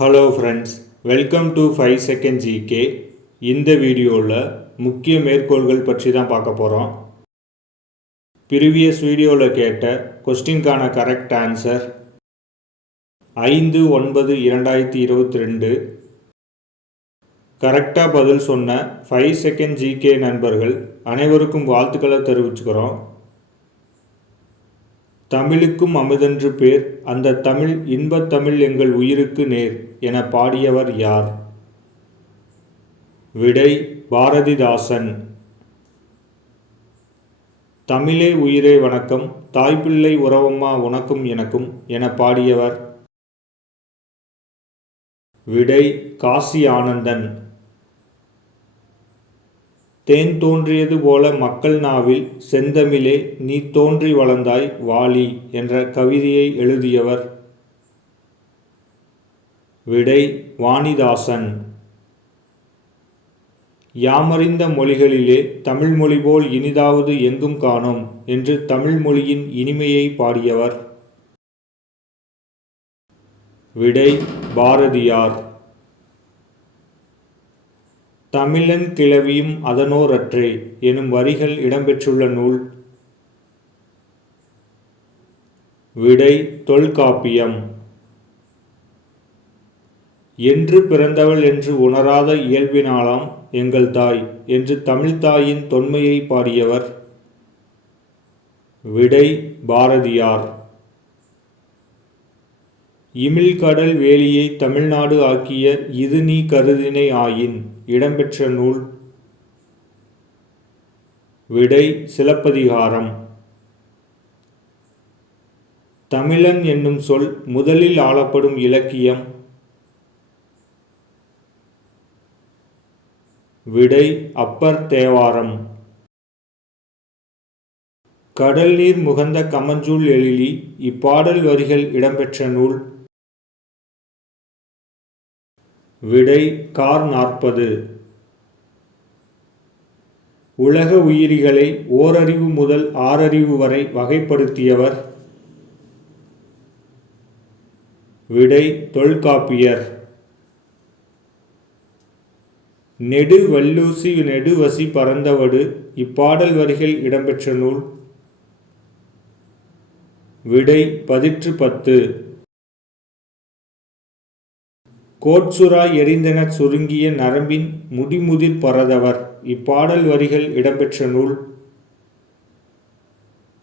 Hello friends, welcome to 5 second GK. இந்த வீடியோவில் முக்கிய மேற்கோள்கள் பற்றி தான் பார்க்க போகிறோம். ப்ரீவியஸ் வீடியோவில் கேட்ட கொஸ்டின்கான கரெக்ட் ஆன்சர் 5/9/2022. கரெக்டாக பதில் சொன்ன 5 செகண்ட் ஜிகே நண்பர்கள் அனைவருக்கும் வாழ்த்துக்களை தெரிவிச்சுக்கிறோம். தமிழுக்கும் அமுதென்று பேர், அந்த தமிழ் இன்பத் தமிழ் எங்கள் உயிருக்கு நேர் என பாடியவர் யார்? விடை பாரதிதாசன். தமிழே உயிரே வணக்கம், தாய்பிள்ளை உறவம்மா உனக்கும் எனக்கும் என பாடியவர்? விடை காசி ஆனந்தன். தேன் தோன்றியது போல மக்கள் நாவில் செந்தமிழே நீ தோன்றி வளர்ந்தாய் வாழி என்ற கவிதையை எழுதியவர்? விடை வாணிதாசன். யாமறிந்த மொழிகளிலே தமிழ் மொழி போல் இனிதாவது எங்கும் காணோம் என்று தமிழ் மொழியின் இனிமையை பாடியவர்? விடை பாரதியார். தமிழன் கிளவியும் அதனோரற்றே எனும் வரிகள் இடம்பெற்றுள்ள நூல்? விடை தொல்காப்பியம். என்று பிறந்தவள் என்று உணராத இயல்பினாலாம் எங்கள் தாய் என்று தமிழ்த்தாயின் தொன்மையை பாடியவர்? விடை பாரதியார். இமிழ்கடல் வேலியை தமிழ்நாடு ஆக்கிய இது நீ கருதினை ஆயின் இடம்பெற்ற நூல்? விடை சிலப்பதிகாரம். தமிழன் என்னும் சொல் முதலில் ஆளப்படும் இலக்கியம்? விடை அப்பர் தேவாரம். கடல் நீர் முகந்த கமஞ்சூல் எழிலி இப்பாடல் வரிகள் இடம்பெற்ற நூல்? விடை கார் 40. உலக உயிரிகளை ஓரறிவு முதல் ஆறறிவு வரை வகைப்படுத்தியவர்? விடை தொல்காப்பியர். நெடு வல்லூசி நெடுவசி பரந்தவடு இப்பாடல் வரிகள் இடம்பெற்ற நூல்? விடை பதிற்று 10. கோட்சுராய் எரிந்தெனச் சுருங்கிய நரம்பின் முடிமுதிர் பரதவர் இப்பாடல் வரிகள் இடம்பெற்ற நூல்?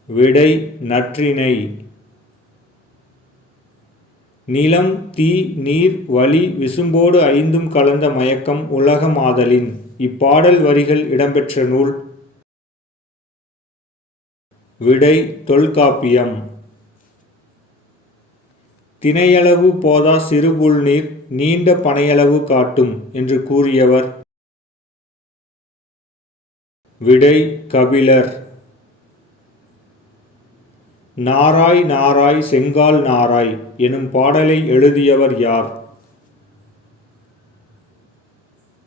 விடை நற்றிணை. நிலம் தீ நீர் வளி விசும்போடு ஐந்தும் கலந்த மயக்கம் உலகமாதலின் இப்பாடல் வரிகள் இடம்பெற்ற நூல்? விடை தொல்காப்பியம். தினையளவு போதா சிறுபுல்நீர் நீண்ட பனையளவு காட்டும் என்று கூறியவர்? விடை கபிலர். நாராய் நாராய் செங்கால் நாராய் எனும் பாடலை எழுதியவர் யார்?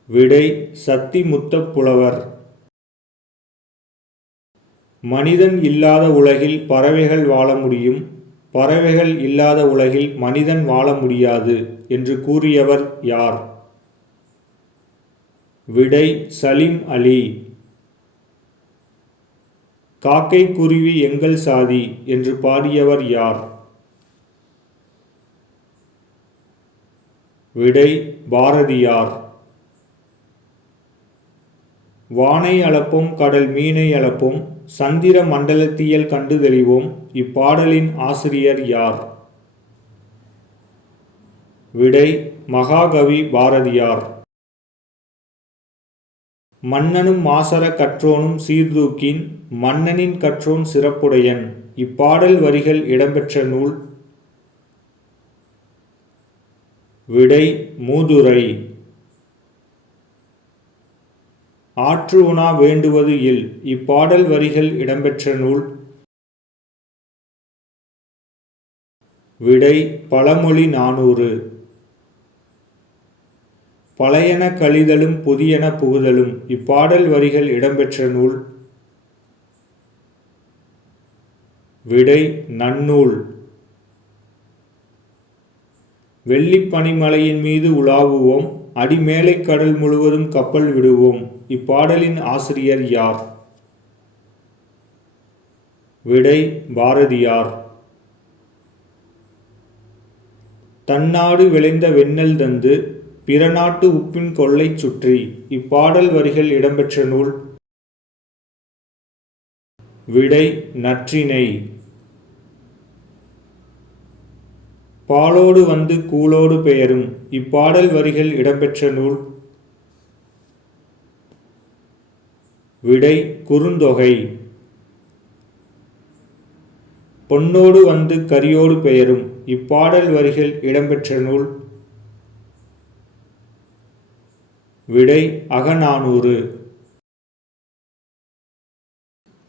விடை சத்திமுத்தப் புலவர். மனிதன் இல்லாத உலகில் பறவைகள் வாழ முடியும், பறவைகள் இல்லாத உலகில் மனிதன் வாழ முடியாது என்று கூறியவர் யார்? விடை சலீம் அலி. காக்கை குருவி எங்கள் சாதி என்று பாடியவர் யார்? விடை பாரதியார். வானை அளப்போம் கடல் மீனை அளப்போம் சந்திர மண்டலத்தியல் கண்டு தெளிவோம் இப்பாடலின் ஆசிரியர் யார்? விடை மகாகவி பாரதியார். மன்னனும் மாசற கற்றோனும் சீர்தூக்கின் மன்னனின் கற்றோன் சிறப்புடையன் இப்பாடல் வரிகள் இடம்பெற்ற நூல்? விடை மூதுரை. ஆற்று உணா வேண்டுவது இல் இப்பாடல் வரிகள் இடம்பெற்ற நூல்? விடை பழமொழி 400. பழையன கழிதலும் புதியன புகுதலும் இப்பாடல் வரிகள் இடம்பெற்ற நூல்? விடை நன்னூல். வெள்ளிப் பனிமலையின் மீது உலாவுவோம், அடிமேலை கடல் முழுவதும் கப்பல் விடுவோம். இப்பாடலின் ஆசிரியர் யார்? விடை பாரதியார். தன்னாடு விளைந்த வெண்ணெல் தந்து பிறநாட்டு உப்பின் கொல்லை சுற்றி. இப்பாடல் வரிகள் இடம்பெற்ற நூல்? விடை நற்றிணை. பாலோடு வந்து கூலோடு பெயரும். இப்பாடல் வரிகள் இடம்பெற்ற நூல்? விடை குறுந்தொகை. பொன்னோடு வந்து கரியோடு பெயரும். இப்பாடல் வரிகள் இடம்பெற்ற நூல்? விடை அகநானூறு.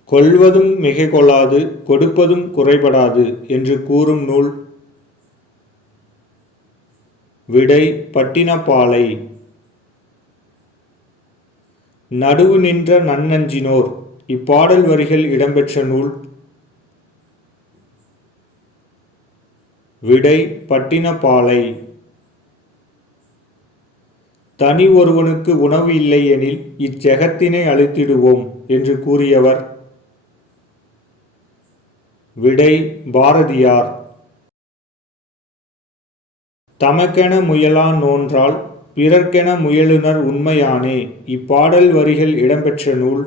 கொள்வதும் மிகை கொள்ளாது, கொடுப்பதும் குறைபடாது என்று கூறும் நூல்? விடை பட்டினப்பாலை. நடுவு நின்ற நன்னஞ்சினோர். இப்பாடல் வரிகள் இடம்பெற்ற நூல்? விடை பட்டினப்பாலை. தனி ஒருவனுக்கு உணவு இல்லை எனில் இச்செகத்தினை அழித்திடுவோம் என்று கூறியவர்? விடை பாரதியார். தமக்கென முயலா நோன்றால் பிறர்க்கென முயலுனர் உண்மையானே. இப்பாடல் வரிகள் இடம்பெற்ற நூல்?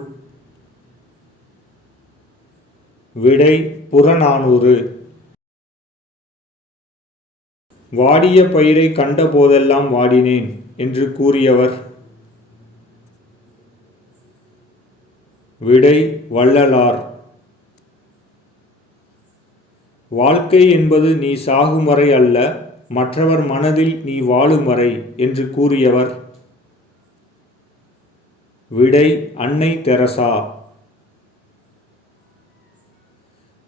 விடை புறநானூறு. வாடிய பயிரை கண்ட போதெல்லாம் வாடினேன் என்று கூறியவர்? விடை வள்ளலார். வாழ்க்கை என்பது நீ சாகும் வரை அல்ல, மற்றவர் மனதில் நீ வாழும் வரை என்று கூறியவர்? விடை அன்னை தெரசா.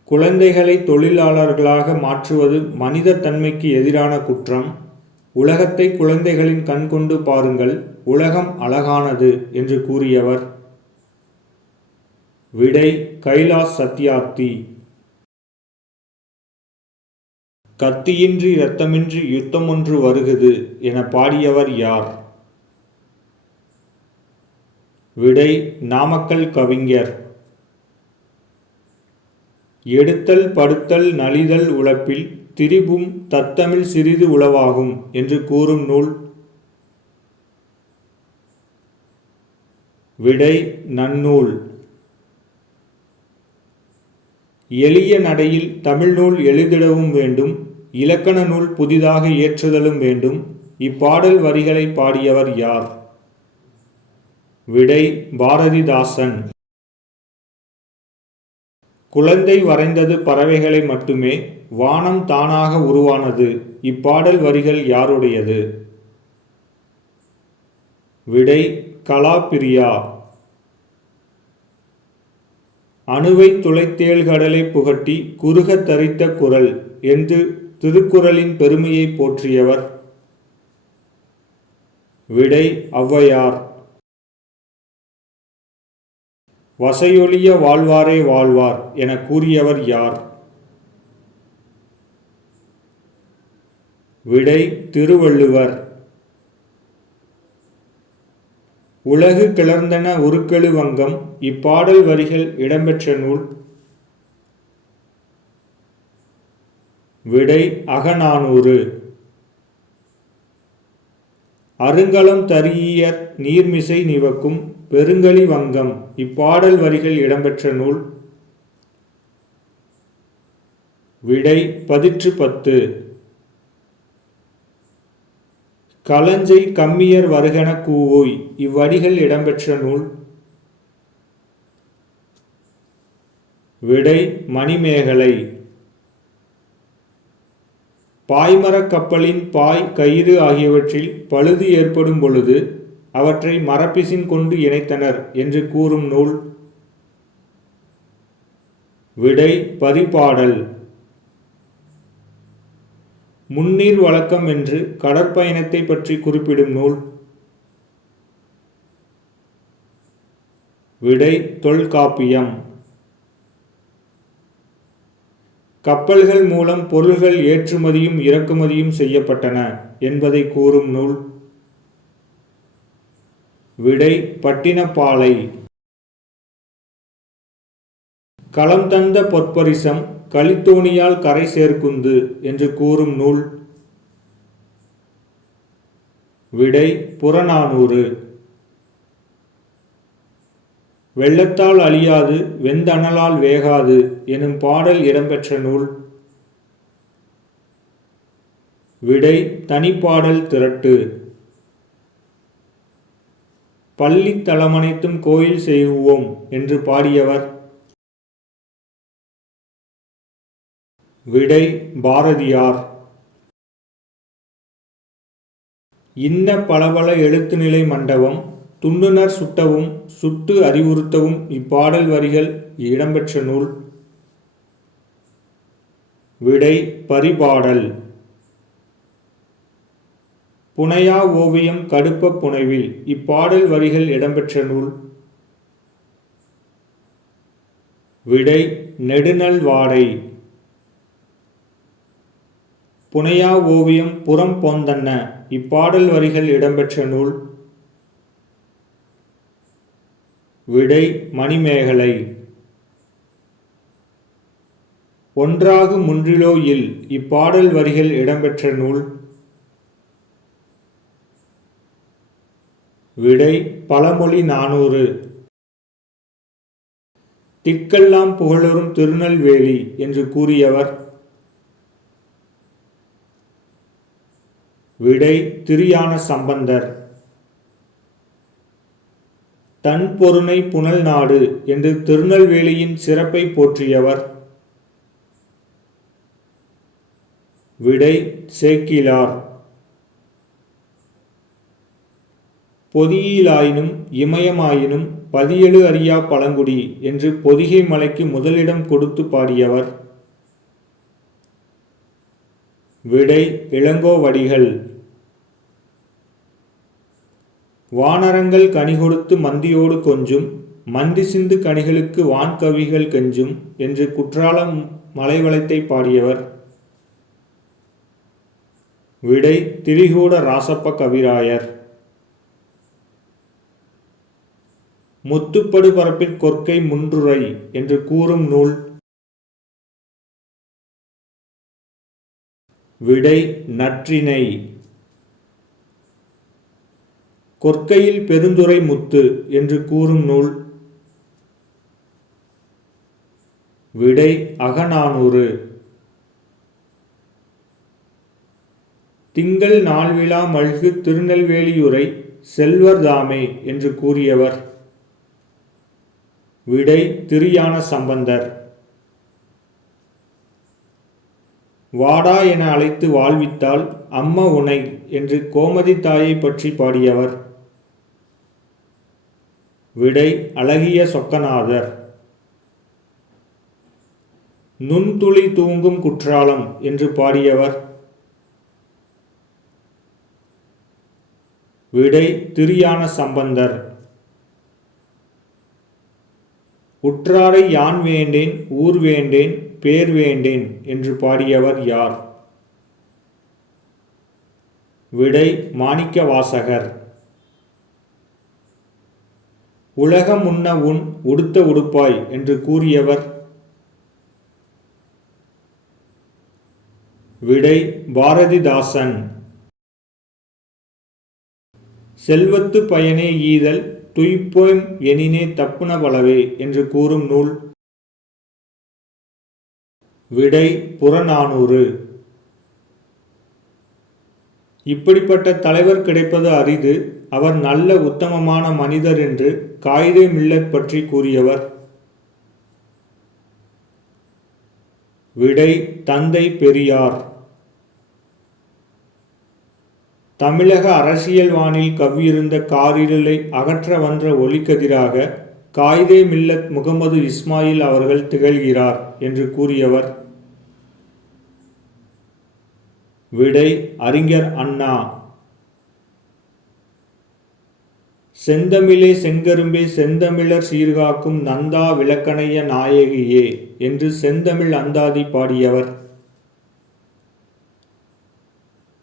குழந்தைகளை தொழிலாளர்களாக மாற்றுவது மனித தன்மைக்கு எதிரான குற்றம். உலகத்தை குழந்தைகளின் கண் கொண்டு பாருங்கள், உலகம் அழகானது என்று கூறியவர்? விடை கைலாஷ் சத்யார்த்தி. கத்தியின்றி இரத்தமின்றி யுத்தம் ஒன்று வருகுது என பாடியவர் யார்? விடை நாமக்கல் கவிஞர். எடுத்தல் படுத்தல் நலிதல் உழப்பில் திரிபும் தத்தமிழ் சிறிது உளவாகும் என்று கூறும் நூல்? விடை நன்னூல். எளிய நடையில் தமிழ் நூல் எழுதிடவும் வேண்டும், இலக்கண நூல் புதிதாக இயற்றுதலும் வேண்டும். இப்பாடல் வரிகளை பாடியவர் யார்? விடை பாரதிதாசன். குழந்தை வரைந்தது பறவைகளை மட்டுமே, வானம் தானாக உருவானது. இப்பாடல் வரிகள் யாருடையது? விடை கலாப்பிரியா. அணுவை துளைத்தேழ்கடலை புகட்டி குறுக தரித்த குரல் என்று திருக்குறளின் பெருமையை போற்றியவர்? விடை ஔவையார். வசையொழிய வாழ்வாரே வாழ்வார் என கூறியவர் யார்? விடை திருவள்ளுவர். உலகு கிளர்ந்தன உருக்கெழு வங்கம். இப்பாடல் வரிகள் இடம்பெற்ற நூல்? விடை அகநானூறு. அருங்கலம் தரீஇயர் நீர்மிசை நிவக்கும் பெருங்கலி வங்கம். இப்பாடல் வரிகள் இடம்பெற்ற நூல்? விடை பதிற்று பத்து. களஞ்சை கம்மியர் வருகென கூவோய். இவ்வடிகள் இடம்பெற்ற நூல்? விடை மணிமேகலை. பாய்மரக் கப்பலின் பாய் கயிறு ஆகியவற்றில் பழுது ஏற்படும் பொழுது அவற்றை மரப்பிசின் கொண்டு இணைத்தனர் என்று கூறும் நூல்? விடை பரிபாடல். முன்னீர் வழக்கம் என்று கடற்பயணத்தை பற்றி குறிப்பிடும் நூல்? விடை தொல்காப்பியம். கப்பல்கள் மூலம் பொருள்கள் ஏற்றுமதியும் இறக்குமதியும் செய்யப்பட்டன என்பதை கூறும் நூல். விடை பட்டினப்பாலை. களம் தந்த பொற்பரிசம் கலித்தோணியால் கரை சேர்க்குந்து என்று கூறும் நூல். விடை புறநானூறு. வெள்ளத்தால் அழியாது வெந்தணலால் வேகாது எனும் பாடல் இடம்பெற்ற நூல். விடை தனிப்பாடல் திரட்டு. பள்ளி தலமனைத்தும் கோயில் செய்குவோம் என்று பாடியவர். விடை பாரதியார். இன்ன பலபல எழுத்துநிலை மண்டபம் துண்ணுனர் சுட்டவும் சுட்டு அறிவுறுத்தவும் இப்பாடல் வரிகள் இடம்பெற்ற நூல். விடை பரிபாடல். புனையா ஓவியம் கடுப்ப புனைவில் இப்பாடல் வரிகள் இடம்பெற்ற நூல். விடை நெடுநல் வாடை. புனையா ஓவியம் புறம் போந்தன்ன இப்பாடல் வரிகள் இடம்பெற்ற நூல். விடை மணிமேகலை. ஒன்றாகு முன்றிலோ இல் இப்பாடல் வரிகள் இடம்பெற்ற நூல். விடை பழமொழி 400. திக்கெல்லாம் புகழுறும் திருநெல்வேலி என்று கூறியவர். விடை திருஞான சம்பந்தர். தன் பொருணை புனல் நாடு என்று திருநெல்வேலியின் சிறப்பை போற்றியவர். விடை சேக்கிழார். பொதியிலாயினும் இமயமாயினும் பதியெழு அறியா பழங்குடி என்று பொதிகை மலைக்கு முதலிடம் கொடுத்து பாடியவர். விடை இளங்கோவடிகள். வானரங்கள் கனி கொடுத்து மந்தியோடு கொஞ்சும் மந்தி சிந்து கனிகளுக்கு வான்கவிகள் கெஞ்சும் என்று குற்றாலம் மலைவளத்தை பாடியவர். விடை திரிகூட ராசப்ப கவிராயர். முத்துப்படு பரப்பிற் கொற்கை முன்றுரை என்று கூறும் நூல். விடை நற்றிணை. கொற்கையில் பெருந்துரை முத்து என்று கூறும் நூல். விடை அகநானூறு. திங்கள் நாள்விழா மல்கு திருநெல்வேலியுரை செல்வர் தாமே என்று கூறியவர். விடை திருஞான சம்பந்தர். வாடா என அழைத்து வாழ்வித்தால் அம்ம உனை என்று கோமதி தாயை பற்றி பாடியவர். விடை அழகிய சொக்கநாதர். நுண்துளி தூங்கும் குற்றாலம் என்று பாடியவர். விடை திருஞான சம்பந்தர். உற்றாரை யான் வேண்டேன் ஊர் வேண்டேன் பேர் வேண்டேன் என்று பாடியவர் யார்? விடை மாணிக்க வாசகர். உலகம் உண்ண உன் உடுத்த உடுப்பாய் என்று கூறியவர். விடை பாரதிதாசன். செல்வத்து பயனே ஈதல் துய்ப்போம் எனினே தப்புன பலவே என்று கூறும் நூல். விடை புறநானூறு. இப்படிப்பட்ட தலைவர் கிடைப்பது அரிது. அவர் நல்ல உத்தமமான மனிதர் என்று காயிதே மில்லத் பற்றி கூறியவர். விடை தந்தை பெரியார். தமிழக அரசியல் வானில் கவ்வியிருந்த காரிருளை அகற்ற வந்த ஒளிக்கதிராக காயிதே மில்லத் முகமது இஸ்மாயில் அவர்கள் திகழ்கிறார் என்று கூறியவர். விடை அறிஞர் அண்ணா. செந்தமிழே செங்கரும்பே செந்தமிழர் சீர்காக்கும் நந்தா விளக்கணைய நாயகியே என்று செந்தமிழ் அந்தாதி பாடியவர்.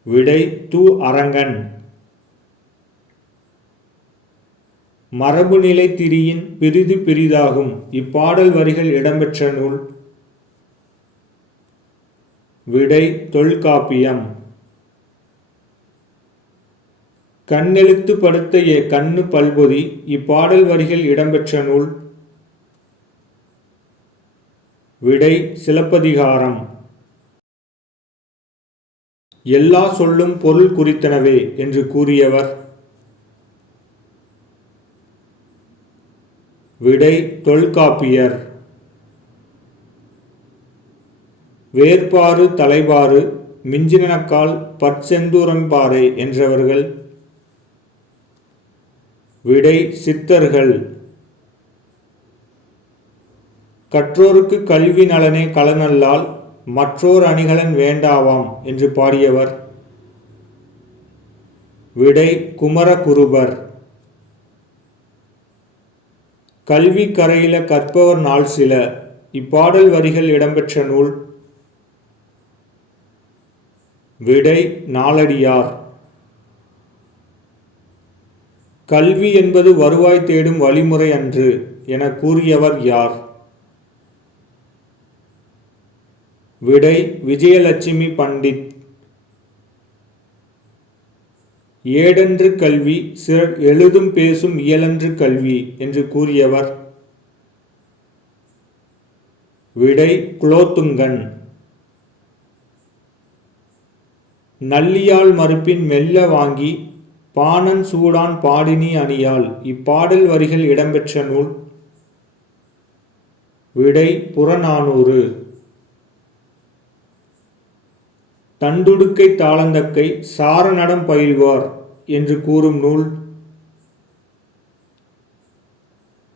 விடை து. அரங்கன். மரபுநிலை திரியின் பிறிது பிறிதாகும் இப்பாடல் வரிகள் இடம்பெற்ற நூல். விடை தொல்காப்பியம். கண்ணெழுத்து படுத்த கண்ணு பல்பொதி இப்பாடல் வரிகள் இடம்பெற்ற நூல். விடை சிலப்பதிகாரம். எல்லா சொல்லும் பொருள் குறித்தனவே என்று கூறியவர். விடை தொல்காப்பியர். வேர்பாறு தலைபாறு மிஞ்சினக்கால் பற்செந்தூரம்பாறை என்றவர்கள். விடை சித்தர்கள். கற்றோருக்கு கல்வி நலனே களனல்லால் மற்றோர் அணிகலன் வேண்டாவாம் என்று பாடியவர். விடை குமரகுருபர். கல்வி கரையில கற்பவர் நாள் சில இப்பாடல் வரிகள் இடம்பெற்ற நூல். விடை நாலடியார். கல்வி என்பது வருவாய் தேடும் வழிமுறை அன்று என கூறியவர் யார்? விடை விஜயலட்சுமி பண்டிட். ஏடென்று கல்வி சிறர் எழுதும் பேசும் இயலன்று கல்வி என்று கூறியவர். விடை குலோத்துங்கன். நல்லியால் மறுப்பின் மெல்ல வாங்கி பாணன் சூடான் பாடினி அணியால் இப்பாடல் வரிகள் இடம்பெற்ற நூல். விடை புறநானூறு. தண்டுடுக்கை தாளந்தக்கை சாரநடம் பயில்வார் என்று கூறும் நூல்.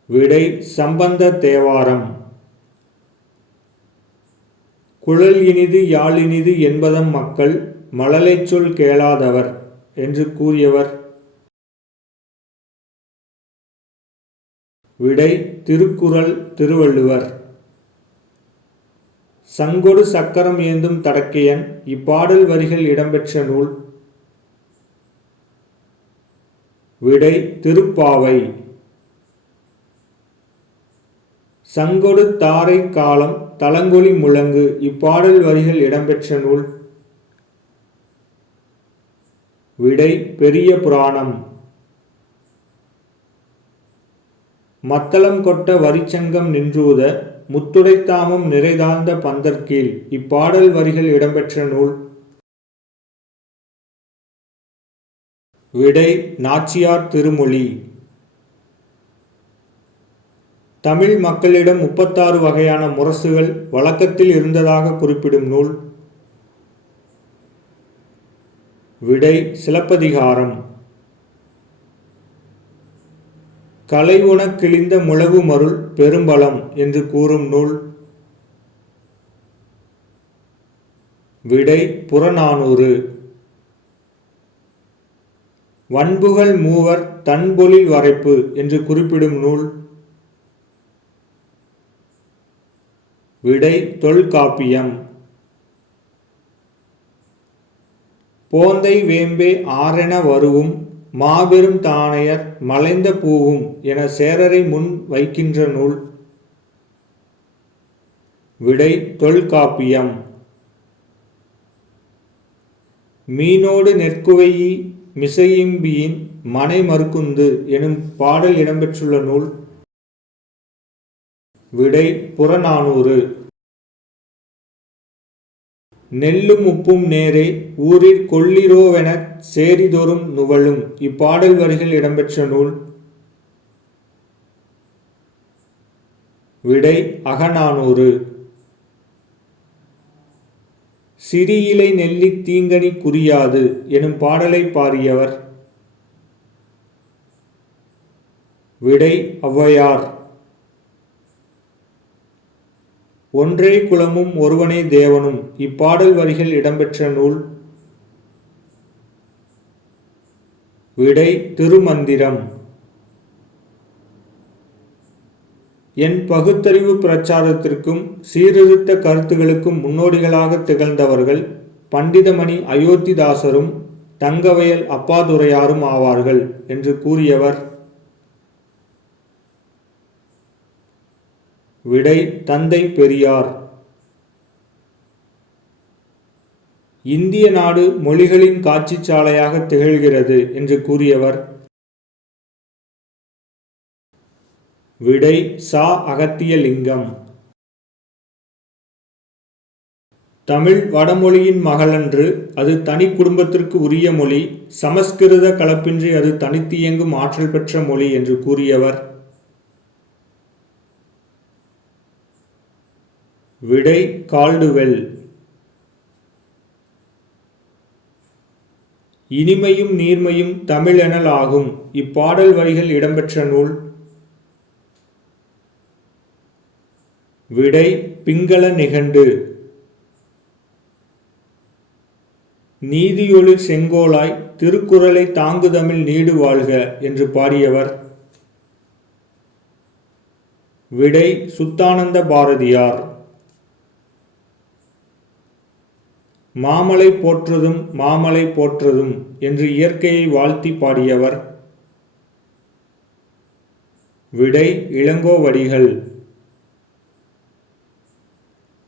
விடை சம்பந்த தேவாரம். குழல் இனிது யாழ் இனிது என்பதம் மக்கள் மழலைச் சொல் கேளாதவர் என்று கூறியவர். விடை திருக்குறள் திருவள்ளுவர். சங்கொடு சக்கரம் ஏந்தும் தடக்கையன் இப்பாடல் வரிகள் இடம்பெற்ற நூல். விடை திருப்பாவை. சங்கொடு தாரை காலம் தலங்கொலி முழங்கு இப்பாடல் வரிகள் இடம்பெற்ற நூல். விடை பெரிய புராணம். மத்தளம் கொட்ட வரிச்சங்கம் நின்றூத முத்துடைத்தாமம் நிறைதாழ்ந்த பந்தர்கீழ் இப்பாடல் வரிகள் இடம்பெற்ற நூல். விடை நாச்சியார் திருமொழி. தமிழ் மக்களிடம் 36 வகையான முரசுகள் வழக்கத்தில் இருந்ததாக குறிப்பிடும் நூல். விடை சிலப்பதிகாரம். கலை உணக் கிழிந்த முழவு மருள் பெரும்பலம் என்று கூறும் நூல். விடை புறநானூறு. வன்புகள் மூவர் தன்பொழில் வரைப்பு என்று குறிப்பிடும் நூல். விடை தொல்காப்பியம். போந்தை வேம்பே ஆரென வருவும் மாபெரும் தானையர் மலைந்த பூவும் என சேரரை முன் வைக்கின்ற நூல். விடை தொல்காப்பியம். மீனோடு நெற்குவையி மிசையிம்பியின் மனை மறுக்குந்து எனும் பாடல் இடம்பெற்றுள்ள நூல். விடை புறநானூறு. நெல்லும் உப்பும் நேரே ஊரிற் கொள்ளிரோவெனச் சேரிதொறும் நுவலும் இப்பாடல் வரிகள் இடம்பெற்ற நூல். விடை அகநானூறு. சிறியிலை நெல்லி தீங்கனி குறியாது எனும் பாடலை பாடியவர். விடை ஔவையார். ஒன்றே குலமும் ஒருவனே தேவனும் இப்பாடல் வரிகள் இடம்பெற்ற நூல். விடை திருமந்திரம். என் பகுத்தறிவு பிரச்சாரத்திற்கும் சீர்திருத்த கருத்துகளுக்கும் முன்னோடிகளாக திகழ்ந்தவர்கள் பண்டிதமணி அயோத்திதாசரும் தங்கவயல் அப்பாதுரையாரும் ஆவார்கள் என்று கூறியவர். விடை தந்தை பெரியார். இந்திய நாடு மொழிகளின் காட்சிச்சாலையாக திகழ்கிறது என்று கூறியவர். விடை சா. அகத்தியலிங்கம். தமிழ் வடமொழியின் மகளன்று, அது தனி குடும்பத்திற்கு உரிய மொழி, சமஸ்கிருத கலப்பின்றி அது தனித்து இயங்கும் ஆற்றல் பெற்ற மொழி என்று கூறியவர். விடை கால்டுவெல். இனிமையும் நீர்மையும் தமிழெனல் ஆகும். இப்பாடல் வரிகள் இடம்பெற்ற நூல். விடை பிங்கள நிகண்டு. நீதியொளிர் செங்கோலாய் திருக்குறளை தாங்குதமிழ் நீடு வாழ்க என்று பாடியவர். விடை சுத்தானந்த பாரதியார். மாமலை போற்றுதும் மாமலை போற்றுதும் என்று இயற்கையை வாழ்த்தி பாடியவர். விடை இளங்கோவடிகள்.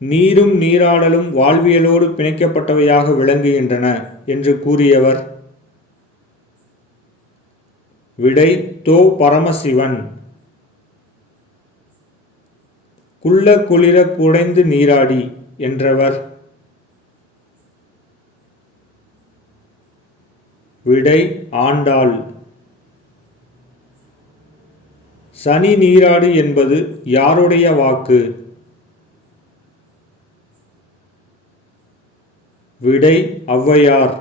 நீரும் நீராடலும் வாழ்வியலோடு பிணைக்கப்பட்டவையாக விளங்குகின்றன என்று கூறியவர். விடை தோ. பரமசிவன். குள்ள குளிர குடைந்து நீராடி என்றவர். விடை ஆண்டாள். சனி நீராடு என்பது யாருடைய வாக்கு? விடை ஔவையார்.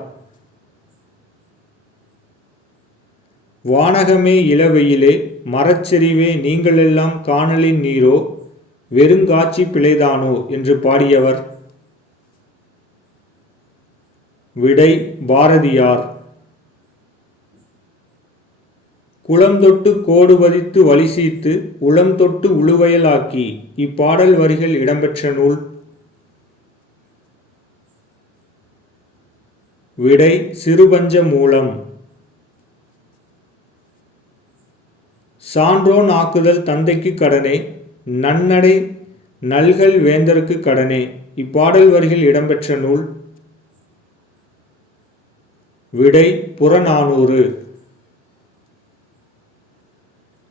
வானகமே இளவெயிலே மரச்செறிவே நீங்களெல்லாம் காணலின் நீரோ வெறுங்காட்சி பிழைதானோ என்று பாடியவர். விடை பாரதியார். குளம் தொட்டு கோடு பதித்து வலிசீத்து உளம் தொட்டு உழுவயலாக்கி இப்பாடல் வரிகள் இடம்பெற்ற நூல். விடை சிறுபஞ்ச மூலம். சான்றோன் ஆக்குதல் தந்தைக்கு கடனே, நன்னடை நல்கல் வேந்தருக்கு கடனே இப்பாடல் வரிகள் இடம்பெற்ற நூல். விடை புறநானூறு.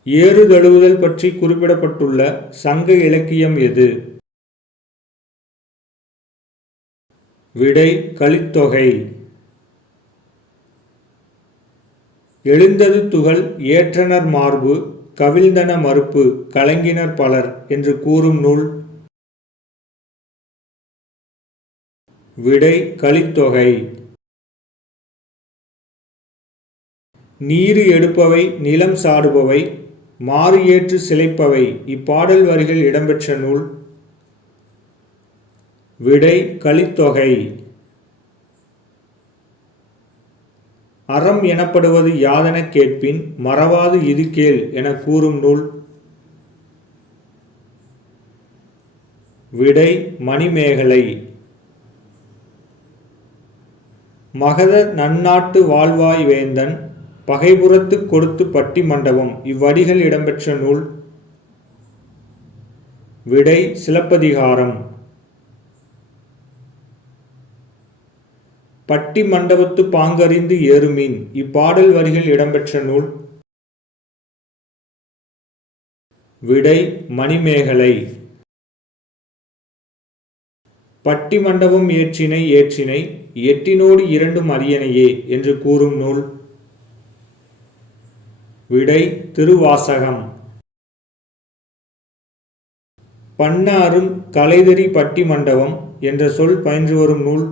ஏறு தழுவுதல் பற்றி குறிப்பிடப்பட்டுள்ள சங்க இலக்கியம் எது? விடை கலித்தொகை. எழுந்தது துகள் ஏற்றனர் மார்பு கவிழ்ந்தன மறுப்பு கலங்கினர் பலர் என்று கூறும் நூல். விடை கலித்தொகை. நீரு எடுப்பவை நிலம் சாடுபவை மாறு ஏற்று சிலைப்பவை இப்பாடல் வரிகள் இடம்பெற்ற நூல். விடை கலித்தொகை. அறம் எனப்படுவது யாதெனக் கேட்பின் மறவாது இது கேள் என கூறும் நூல். விடை மணிமேகலை. மகத நன்னாட்டு வாழ்வாய் வேந்தன் பகைபுறத்து கொடுத்து பட்டி மண்டபம் இவ்வடிகள் இடம்பெற்ற நூல். விடை சிலப்பதிகாரம். பட்டி மண்டபத்து பாங்கறிந்து ஏறுமீன் இப்பாடல் வரிகள் இடம்பெற்ற நூல். விடை மணிமேகலை. பட்டி மண்டபம் ஏற்றினை ஏற்றினை எட்டினோடு இரண்டும் அரியணையே என்று கூறும் நூல். விடை திருவாசகம். பன்னாரும் கலைதறி பட்டி மண்டபம் என்ற சொல் பயின்று வரும் நூல்.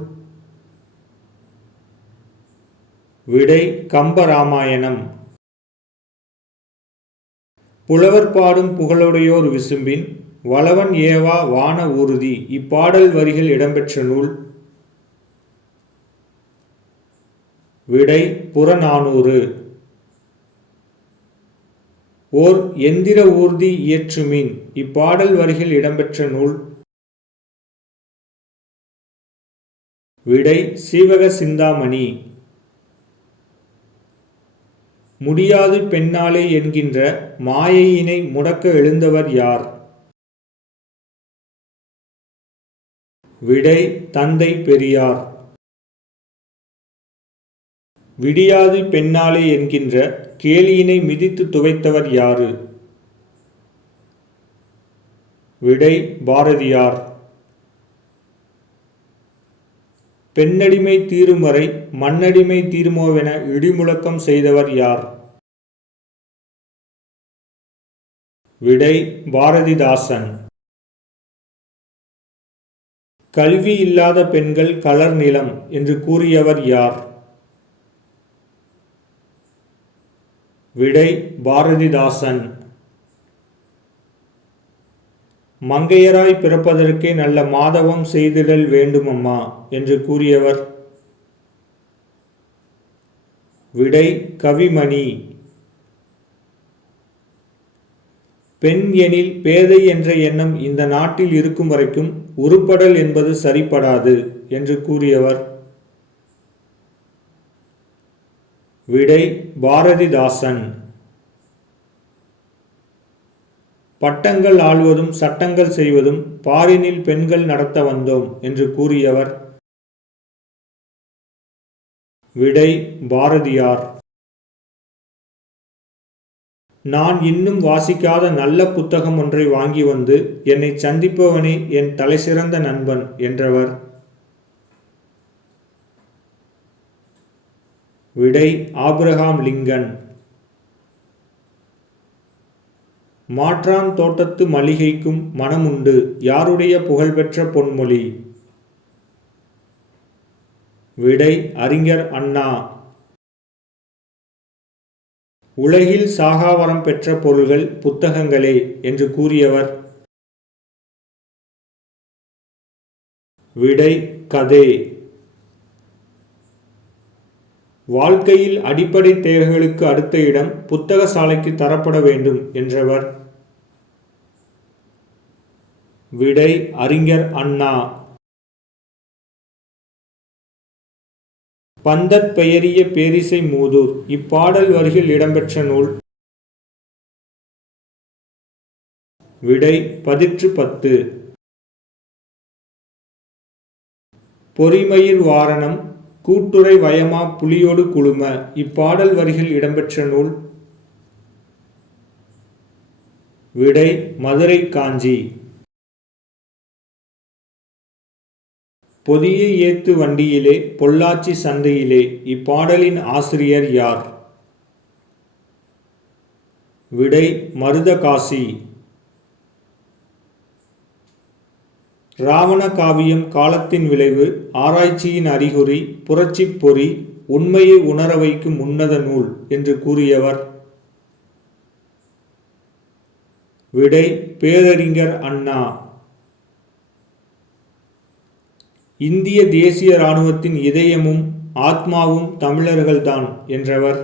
விடை கம்பராமாயணம். புலவர் பாடும் புகழுடையோர் விசும்பின் வளவன் ஏவா வான ஊர்தி இப்பாடல் வரிகள் இடம்பெற்ற நூல். விடை புறநானூறு. ஓர் எந்திர ஊர்தி இயற்றுமின் இப்பாடல் வரிகள் இடம்பெற்ற நூல். விடை சீவக சிந்தாமணி. முடியாது பெண்ணாலே என்கின்ற மாயையினை முடக்க எழுந்தவர் யார்? விடை தந்தை பெரியார். விடியாது பெண்ணாலே என்கின்ற கேலியினை மிதித்து துவைத்தவர் யாரு? விடை பாரதியார். பெண்ணடிமை தீரும் வரை மண்ணடிமை தீருமோவென இடிமுழக்கம் செய்தவர் யார்? விடை பாரதிதாசன். கல்வி இல்லாத பெண்கள் கலர் நிலம் என்று கூறியவர் யார்? விடை பாரதிதாசன். மங்கையராய் பிறப்பதற்கே நல்ல மாதவம் செய்திடல் வேண்டுமம்மா என்று கூறியவர்? விடை கவிமணி. பெண் எனில் பேதை என்ற எண்ணம் இந்த நாட்டில் இருக்கும் வரைக்கும் உருப்படல் என்பது சரிப்படாது என்று கூறியவர்? விடை பாரதிதாசன். பட்டங்கள் ஆள்வதும் சட்டங்கள் செய்வதும் பாரினில் பெண்கள் நடத்த வந்தோம் என்று கூறியவர்? விடை பாரதியார். நான் இன்னும் வாசிக்காத நல்ல புத்தகம் ஒன்றை வாங்கி வந்து என்னை சந்திப்பவனே என் தலைசிறந்த நண்பன் என்றவர்? விடை ஆபிரகாம் லிங்கன். மாற்றான் தோட்டத்து மல்லிகைக்கும் மனமுண்டு யாருடைய புகழ்பெற்ற பொன்மொழி? விடை அறிஞர் அண்ணா. உலகில் சாகாவரம் பெற்ற பொருள்கள் புத்தகங்களே என்று கூறியவர்? விடை கதே. வாழ்க்கையில் அடிப்படை தேவைகளுக்கு அடுத்த இடம் புத்தக சாலைக்கு தரப்பட வேண்டும் என்றவர்? விடை அறிஞர் அண்ணா. பந்தற் பெயரிய பேரிசை மூதூர் இப்பாடல் வரிகள் இடம்பெற்ற நூல்? விடை பதிற்று 10. பொறிமயிர் வாரணம் கூட்டுரை வயமா புலியோடு குழும இப்பாடல் வரிகள் இடம்பெற்ற நூல்? விடை மதுரை காஞ்சி. பொதியை ஏத்து வண்டியிலே பொள்ளாச்சி சந்தையிலே இப்பாடலின் ஆசிரியர் யார்? விடை மருதகாசி. இராவண காவியம் காலத்தின் விளைவு ஆராய்ச்சியின் அறிகுறி புரட்சிப் பொறி உண்மையை உணர வைக்கும் உன்னத நூல் என்று கூறியவர்? விடை பேரறிஞர் அண்ணா. இந்திய தேசிய இராணுவத்தின் இதயமும் ஆத்மாவும் தமிழர்கள்தான் என்றவர்?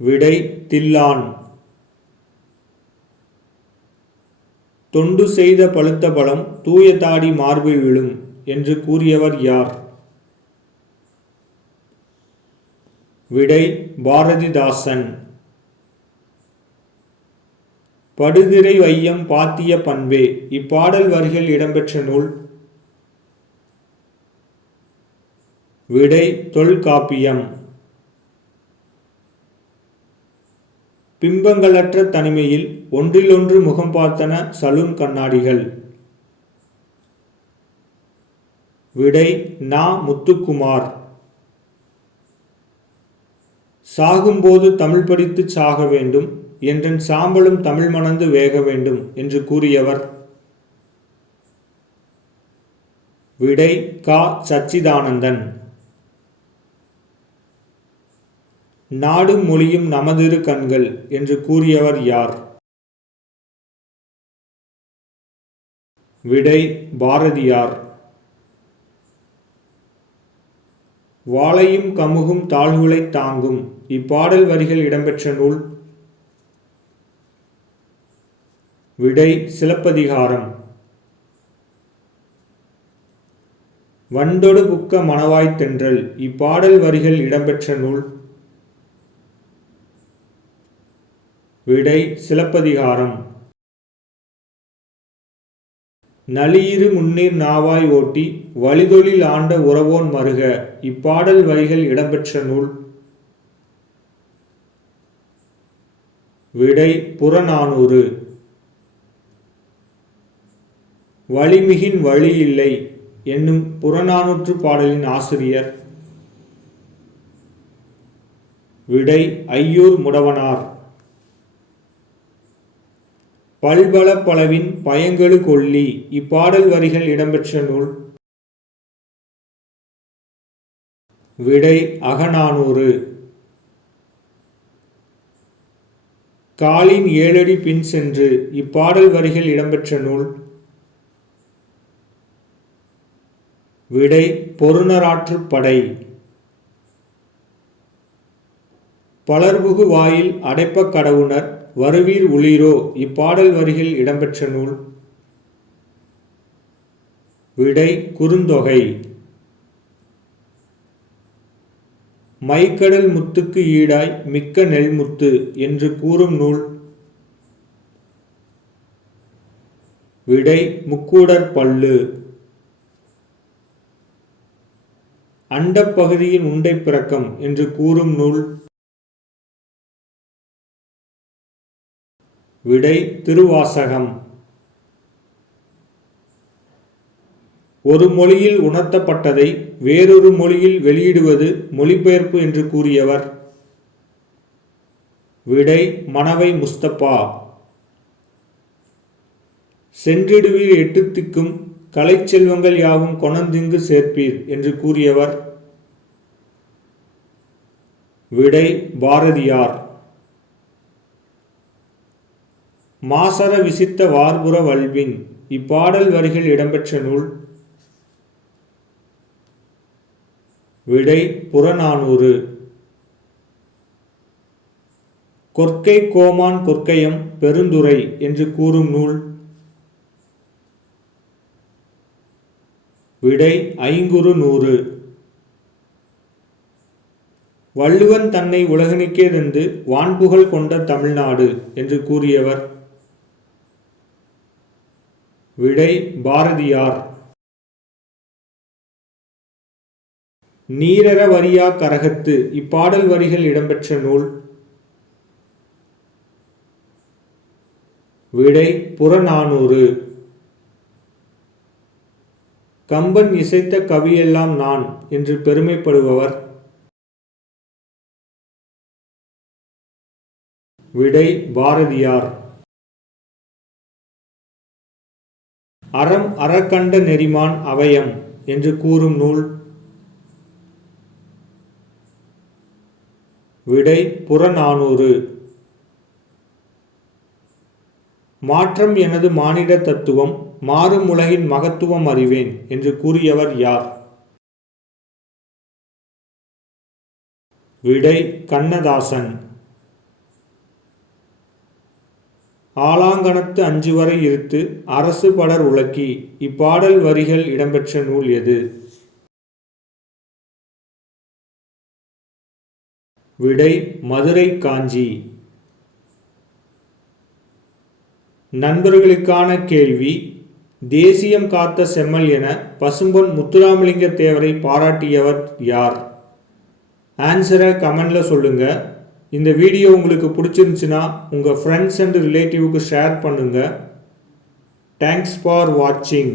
விடை தில்லான். தொண்டு செய்த பழுத்த பழம் தூய தாடி மார்பில் விழும் என்று கூறியவர் யார்? விடை பாரதிதாசன். படுதிரை வையம் பாத்திய பண்பே இப்பாடல் வரிகள் இடம்பெற்ற நூல்? விடை தொல்காப்பியம். பிம்பங்களற்ற தனிமையில் ஒன்றிலொன்று முகம் பார்த்தன சலூன் கண்ணாடிகள்? விடை நா. முத்துக்குமார். சாகும்போது தமிழ் படித்து சாக வேண்டும் என்றன் சாம்பலும் தமிழ் மணந்து வேக வேண்டும் என்று கூறியவர்? விடை கா. சச்சிதானந்தன். நாடும் மொழியும் நமதிரு கண்கள் என்று கூறியவர் யார்? விடை பாரதியார். வாளையும் கமுகும் தாழ்வுகளை தாங்கும் இப்பாடல் வரிகள் இடம்பெற்ற நூல்? விடை சிலப்பதிகாரம். வண்டொடு புக்க மணவாய்த் தென்றல் இப்பாடல் வரிகள் இடம்பெற்ற நூல். விடை சிலப்பதிகாரம். நளியிரு முன்னீர் நாவாய் ஓட்டி வழிதொழில் ஆண்ட உறவோன் மருக இப்பாடல் வரிகள் இடம்பெற்ற நூல். விடை புறநானூறு. வழிமிகின் வழி இல்லை என்னும் புறநானூற்று பாடலின் ஆசிரியர். விடை ஐயூர் முடவனார். பல்பல பலவின் பயங்கெழு கொல்லி இப்பாடல் வரிகள் இடம்பெற்ற நூல். விடை அகநானூறு. காலின் ஏழடி பின் சென்று இப்பாடல் வரிகள் இடம்பெற்ற நூல். விடை பொருநராற்றுப் படை. பலர்புகு வாயில் அடைப்ப கடவுணர் வருவீர் உளீரோ இப்பாடல் வரிகள் இடம்பெற்ற நூல். விடை குறுந்தொகை. மைக்கடல் முத்துக்கு ஈடாய் மிக்க நெல்முத்து என்று கூறும் நூல். விடை முக்கூடற் பள்ளு. அண்டப் பகுதியின் உண்டை பிறக்கம் என்று கூறும் நூல். விடை திருவாசகம். ஒரு மொழியில் உணர்த்தப்பட்டதை வேறொரு மொழியில் வெளியிடுவது மொழிபெயர்ப்பு என்று கூறியவர். விடை மணவை முஸ்தபா. சென்றிடுவீர் எட்டு திக்கும் கலைச்செல்வங்கள் யாவும் கொணர்ந்திங்கு சேர்ப்பீர் என்று கூறியவர். விடை பாரதியார். மாசற விசித்த வார்புற வல்வின் இப்பாடல் வரிகள் இடம்பெற்ற நூல். விடை புறநானூறு. கொற்கை கோமான் கொற்கையம் பெருந்துறை என்று கூறும் நூல். விடை ஐங்குறு நூறு. வள்ளுவன் தன்னை உலகனுக்கே தந்து வான்புகழ் கொண்ட தமிழ்நாடு என்று கூறியவர். விடை பாரதியார். நீரற வரியா கரகத்து இப்பாடல் வரிகள் இடம்பெற்ற நூல். விடை புறநானூறு. கம்பன் இசைத்த கவியெல்லாம் நான் என்று பெருமைப்படுபவர். விடை பாரதியார். அறம் அறக்கண்ட நெறிமான் அவயம் என்று கூறும் நூல். விடை புறநானூறு. மாற்றம் எனது மானிட தத்துவம் மாறும் உலகின் மகத்துவம் அறிவேன் என்று கூறியவர் யார்? விடை கண்ணதாசன். ஆலாங்கணத்து அஞ்சுவரை இருத்து அரசு படர் உலக்கி இப்பாடல் வரிகள் இடம்பெற்ற நூல் எது? விடை மதுரை காஞ்சி. நண்பர்களுக்கான கேள்வி: தேசியம் காத்த செம்மல் என பசும்பொன் முத்துராமலிங்க தேவரை பாராட்டியவர் யார்? ஆன்சரை கமெண்ட்ல சொல்லுங்க. இந்த வீடியோ உங்களுக்கு பிடிச்சிருந்துச்சுன்னா உங்கள் ஃப்ரெண்ட்ஸ் அண்ட் ரிலேட்டிவ்க்கு ஷேர் பண்ணுங்கள். தேங்க்ஸ் ஃபார் வாட்சிங்.